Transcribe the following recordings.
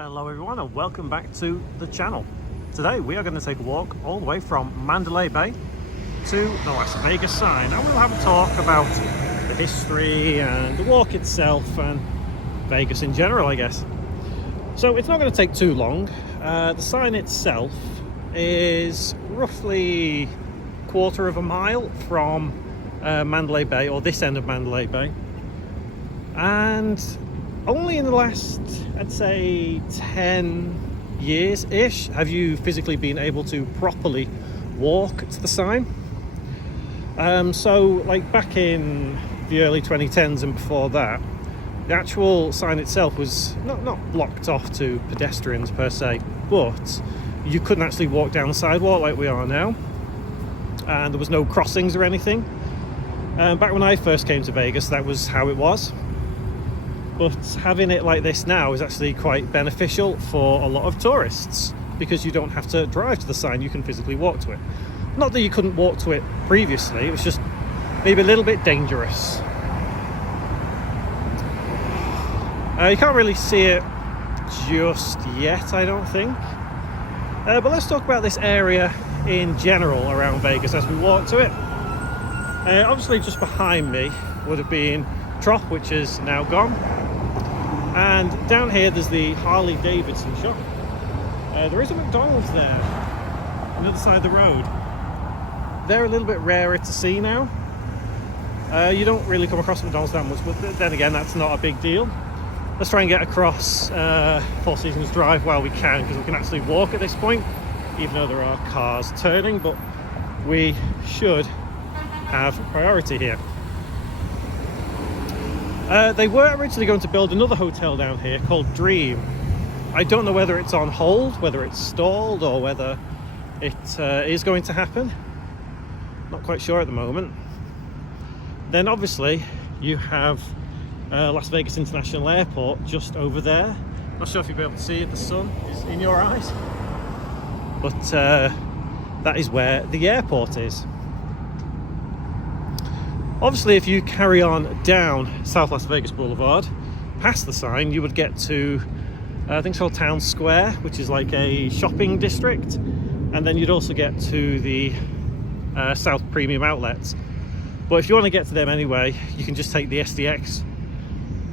Hello everyone and welcome back to the channel. Today we are going to take a walk all the way from Mandalay Bay to the Las Vegas sign, and we'll have a talk about the history and the walk itself and Vegas in general, I guess. So it's not going to take too long. The sign itself is roughly a quarter of a mile from Mandalay Bay, or this end of Mandalay Bay, and only in the last, I'd say, 10 years-ish have you physically been able to properly walk to the sign. So like back in the early 2010s and before that, the actual sign itself was not blocked off to pedestrians per se, but you couldn't actually walk down the sidewalk like we are now, and there was no crossings or anything. Back when I first came to Vegas, that was how it was. But having it like this now is actually quite beneficial for a lot of tourists, because you don't have to drive to the sign, you can physically walk to it. Not that you couldn't walk to it previously, it was just maybe a little bit dangerous. You can't really see it just yet, I don't think. But let's talk about this area in general around Vegas as we walk to it. Obviously just behind me would have been Trop, which is now gone. And down here there's the Harley Davidson shop. There is a McDonald's there on the other side of the road. They're a little bit rarer to see now. You don't really come across McDonald's that much, but then again, that's not a big deal. Let's try and get across Four Seasons Drive while we can, because we can actually walk at this point, even though there are cars turning, but we should have priority here. They were originally going to build another hotel down here called Dream. I don't know whether it's on hold, whether it's stalled, or whether it is going to happen. Not quite sure at the moment. Then obviously you have Las Vegas International Airport just over there. Not sure if you'll be able to see it, the sun is in your eyes. But that is where the airport is. Obviously, if you carry on down South Las Vegas Boulevard, past the sign, you would get to, I think it's called Town Square, which is like a shopping district. And then you'd also get to the South Premium Outlets. But if you want to get to them anyway, you can just take the SDX.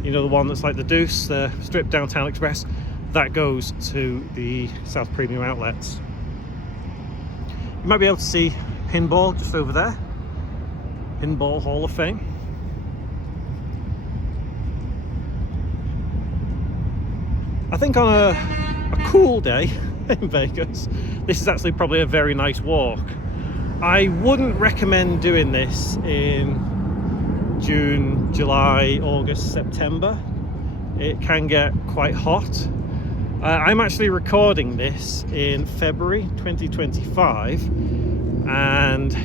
You know, the one that's like the Deuce, the Strip Downtown Express. That goes to the South Premium Outlets. You might be able to see Pinball just over there. Pinball Hall of Fame. I think on a cool day in Vegas, this is actually probably a very nice walk. I wouldn't recommend doing this in June, July, August, September. It can get quite hot. I'm actually recording this in February 2025, and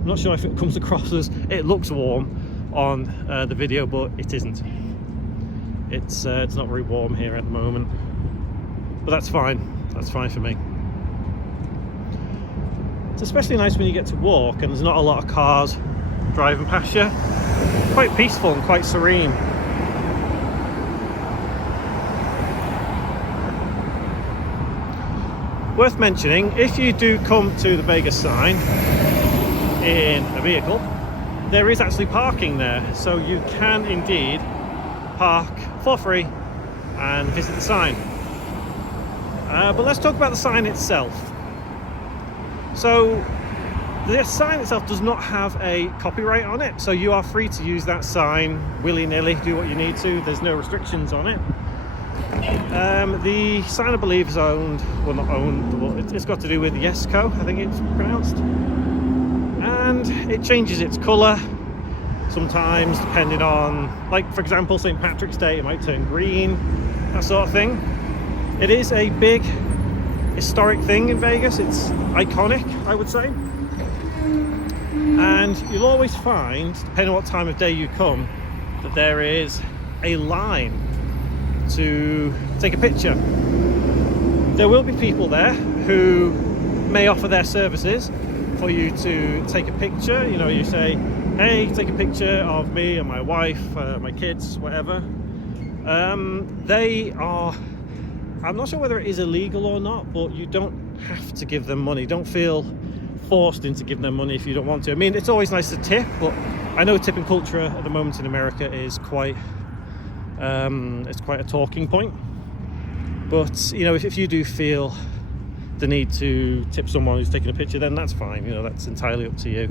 I'm not sure if it comes across as it looks warm on the video, but it isn't. It's not very warm here at the moment, but that's fine. That's fine for me. It's especially nice when you get to walk and there's not a lot of cars driving past you. Quite peaceful and quite serene. Worth mentioning, if you do come to the Vegas sign in a vehicle, there is actually parking there, so you can indeed park for free and visit the sign. But let's talk about the sign itself. So the sign itself does not have a copyright on it, so you are free to use that sign willy-nilly, do what you need to. There's no restrictions on it. The sign, I believe, is owned, well, not owned, but it's got to do with Yesco, I think it's pronounced. And it changes its colour sometimes depending on, like for example, St. Patrick's Day, it might turn green, that sort of thing. It is a big historic thing in Vegas. It's iconic, I would say. And you'll always find, depending on what time of day you come, that there is a line to take a picture. There will be people there who may offer their services for you to take a picture. You know, you say, hey, take a picture of me and my wife, my kids, whatever. They are I'm not sure whether it is illegal or not, but you don't have to give them money. Don't feel forced into giving them money if you don't want to. I mean, it's always nice to tip, but I know tipping culture at the moment in America is quite it's quite a talking point. But you know, if you do feel the need to tip someone who's taking a picture, then that's fine. You know, that's entirely up to you.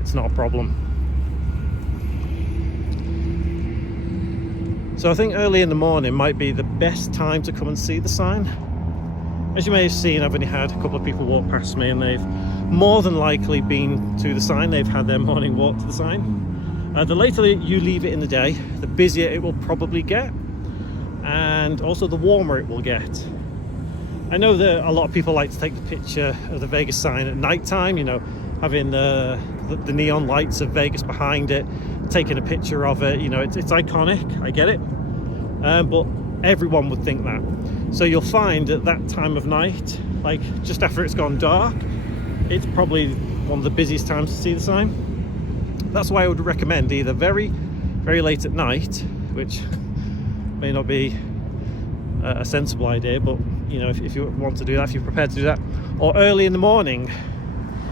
It's not a problem. So I think early in the morning might be the best time to come and see the sign. As you may have seen, I've only had a couple of people walk past me, and they've more than likely been to the sign. They've had their morning walk to the sign. The later you leave it in the day, the busier it will probably get, and also the warmer it will get. I know that a lot of people like to take the picture of the Vegas sign at night time, you know, having the neon lights of Vegas behind it, taking a picture of it. You know, it's iconic, I get it, but everyone would think that. So you'll find at that time of night, like just after it's gone dark, it's probably one of the busiest times to see the sign. That's why I would recommend either very, very late at night, which may not be a sensible idea, but you know, if you want to do that, if you're prepared to do that, or early in the morning.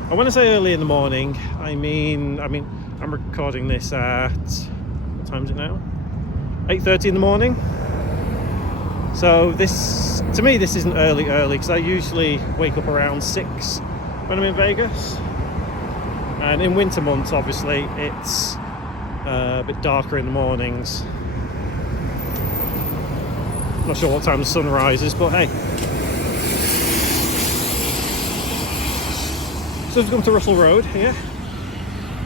And when I say early in the morning, I mean I'm recording this at, what time is it now? 8:30 in the morning. So this, to me, this isn't early because I usually wake up around 6 when I'm in Vegas. And in winter months, obviously, it's a bit darker in the mornings. Not sure what time the sun rises, but hey. So we've come to Russell Road here.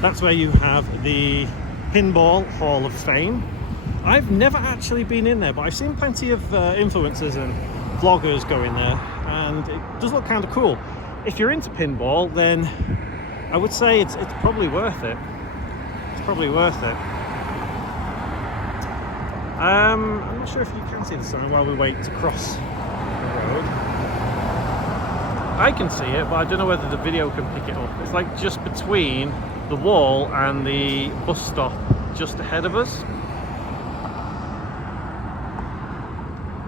That's where you have the Pinball Hall of Fame. I've never actually been in there, but I've seen plenty of influencers and vloggers go in there, and it does look kind of cool. If you're into pinball, then I would say it's probably worth it. It's probably worth it. I'm not sure if you can see the sign while we wait to cross the road. I can see it, but I don't know whether the video can pick it up. It's like just between the wall and the bus stop just ahead of us.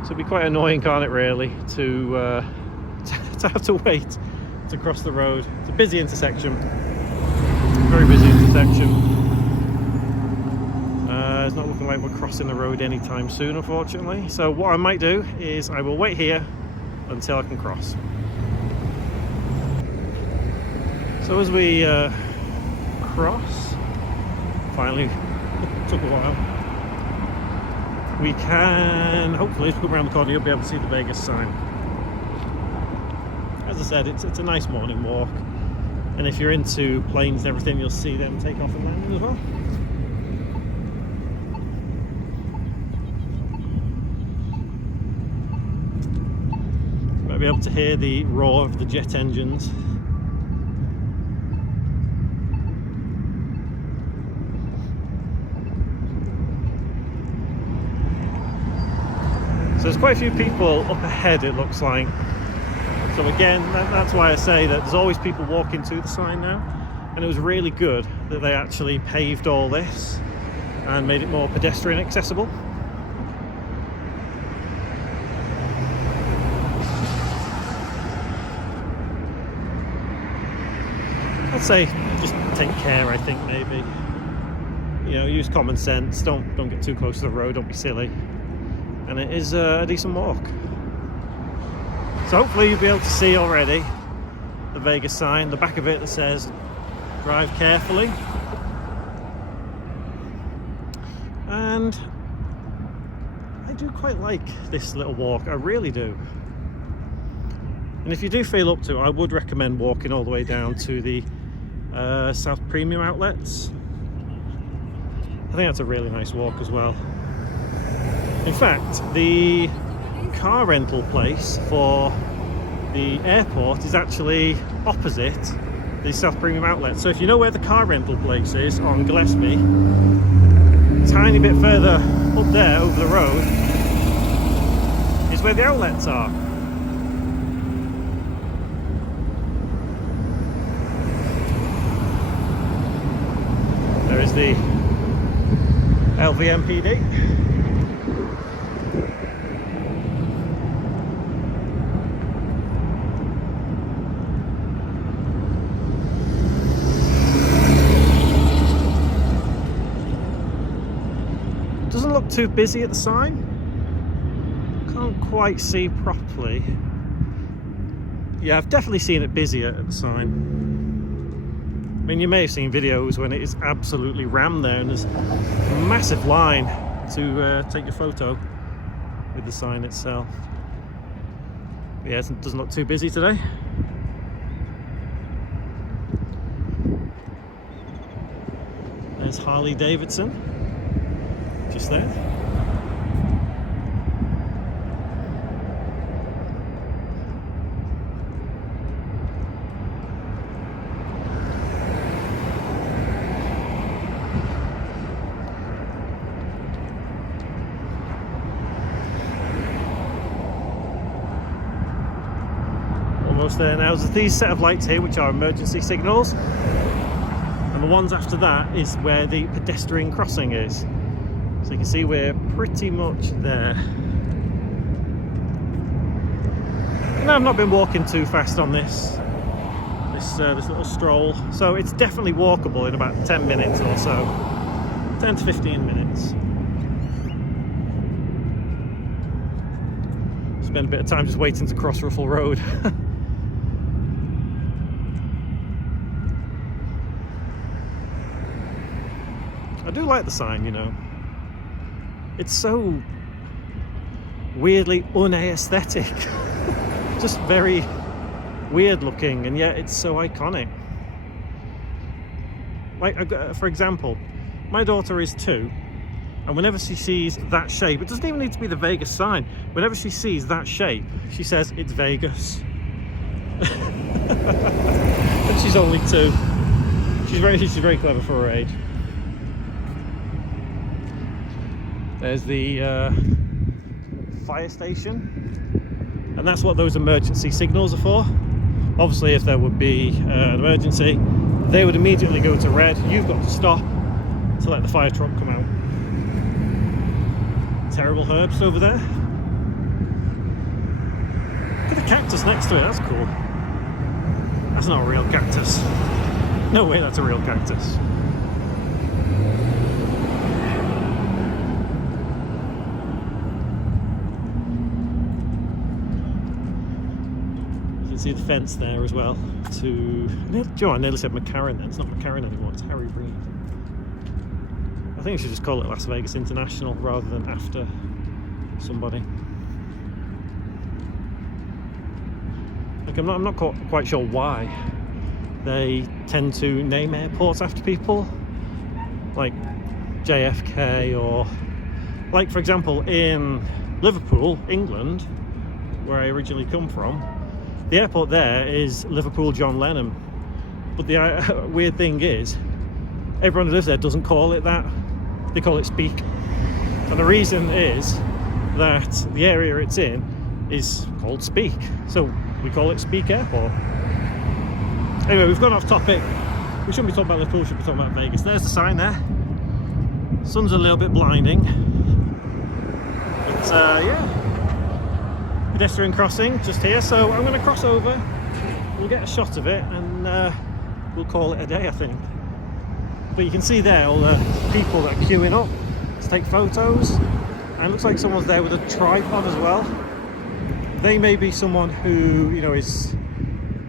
So it'd be quite annoying, can't it, really, to have to wait to cross the road. It's a busy intersection, very busy intersection. It's not looking like we're crossing the road anytime soon, unfortunately. So what I might do is I will wait here until I can cross. So as we cross, finally, it took a while, we can hopefully come around the corner, you'll be able to see the Vegas sign. As I said, it's a nice morning walk, and if you're into planes and everything, you'll see them take off and land as well. You might be able to hear the roar of the jet engines. So there's quite a few people up ahead, it looks like. So again, that's why I say that there's always people walking to the sign now, and it was really good that they actually paved all this and made it more pedestrian accessible. I'd say just take care, I think, maybe. You know, use common sense, don't get too close to the road, don't be silly. And it is a decent walk. So hopefully you'll be able to see already the Vegas sign, the back of it that says drive carefully. And I do quite like this little walk, I really do. And if you do feel up to it, I would recommend walking all the way down to the South Premium outlets. I think that's a really nice walk as well. In fact, the car rental place for the airport is actually opposite the South Premium outlet. So if you know where the car rental place is on Gillespie, a tiny bit further up there over the road is where the outlets are. There is the LVMPD. not too busy at the sign. Can't quite see properly. Yeah, I've definitely seen it busier at the sign. I mean, you may have seen videos when it is absolutely rammed there and there's a massive line to take your photo with the sign itself. But yeah, it doesn't look too busy today. There's Harley Davidson, just there. Almost there now. There's these set of lights here which are emergency signals. And the ones after that is where the pedestrian crossing is. So you can see we're pretty much there. And I've not been walking too fast on this little stroll. So it's definitely walkable in about 10 minutes or so. 10 to 15 minutes. Spend a bit of time just waiting to cross Ruffle Road. I do like the sign, you know. It's so weirdly unaesthetic. Just very weird looking, and yet it's so iconic. Like, for example, my daughter is 2, and whenever she sees that shape, it doesn't even need to be the Vegas sign. Whenever she sees that shape, she says it's Vegas. And she's only 2. She's very clever for her age. There's the fire station, and that's what those emergency signals are for. Obviously, if there would be an emergency, they would immediately go to red. You've got to stop to let the fire truck come out. Terrible herbs over there. Look at the cactus next to it, that's cool. That's not a real cactus. No way that's a real cactus. See the fence there as well. I nearly said McCarran then. It's not McCarran anymore, it's Harry Reid. I think you should just call it Las Vegas International rather than after somebody. Like, I'm not quite sure why they tend to name airports after people, like JFK, or like, for example, in Liverpool, England, where I originally come from, the airport there is Liverpool John Lennon. But the weird thing is, everyone who lives there doesn't call it that. They call it Speak. And the reason is that the area it's in is called Speak. So we call it Speak Airport. Anyway, we've gone off topic. We shouldn't be talking about Liverpool, we should be talking about Vegas. There's the sign there. Sun's a little bit blinding. But yeah. Pedestrian crossing just here, so I'm going to cross over, we'll get a shot of it, and we'll call it a day, I think. But you can see there all the people that are queuing up to take photos, and it looks like someone's there with a tripod as well. They may be someone who, you know, is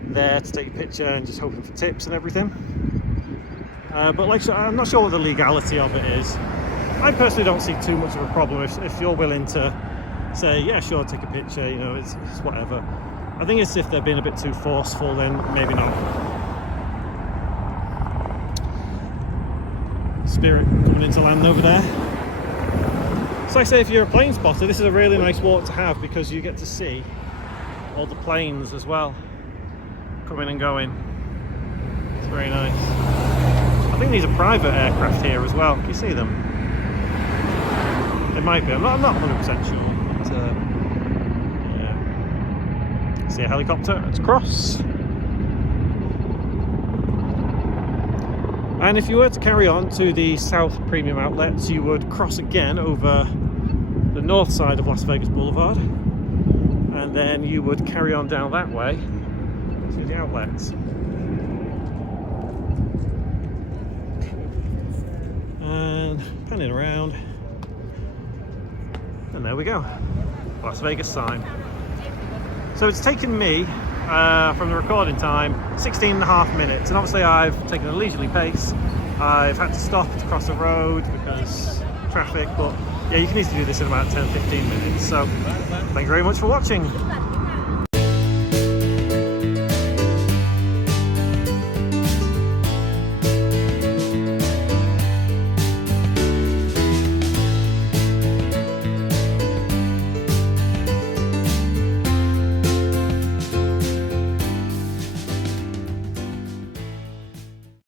there to take a picture and just hoping for tips and everything. But like, I'm not sure what the legality of it is. I personally don't see too much of a problem if you're willing to say, yeah, sure, take a picture, you know, it's whatever. I think it's if they're being a bit too forceful, then maybe not. Spirit coming into land over there. So I say, if you're a plane spotter, this is a really nice walk to have, because you get to see all the planes as well, coming and going. It's very nice. I think these are private aircraft here as well. Can you see them? It might be. I'm not 100% sure. But, yeah. See a helicopter. Let's cross. And if you were to carry on to the South Premium Outlets, you would cross again over the north side of Las Vegas Boulevard, and then you would carry on down that way to the outlets. And panning around, And there we go, Las Vegas sign. So it's taken me, from the recording time, 16 and a half minutes. And obviously I've taken a leisurely pace. I've had to stop to cross a road because traffic, but yeah, you can easily do this in about 10-15 minutes. So thank you very much for watching.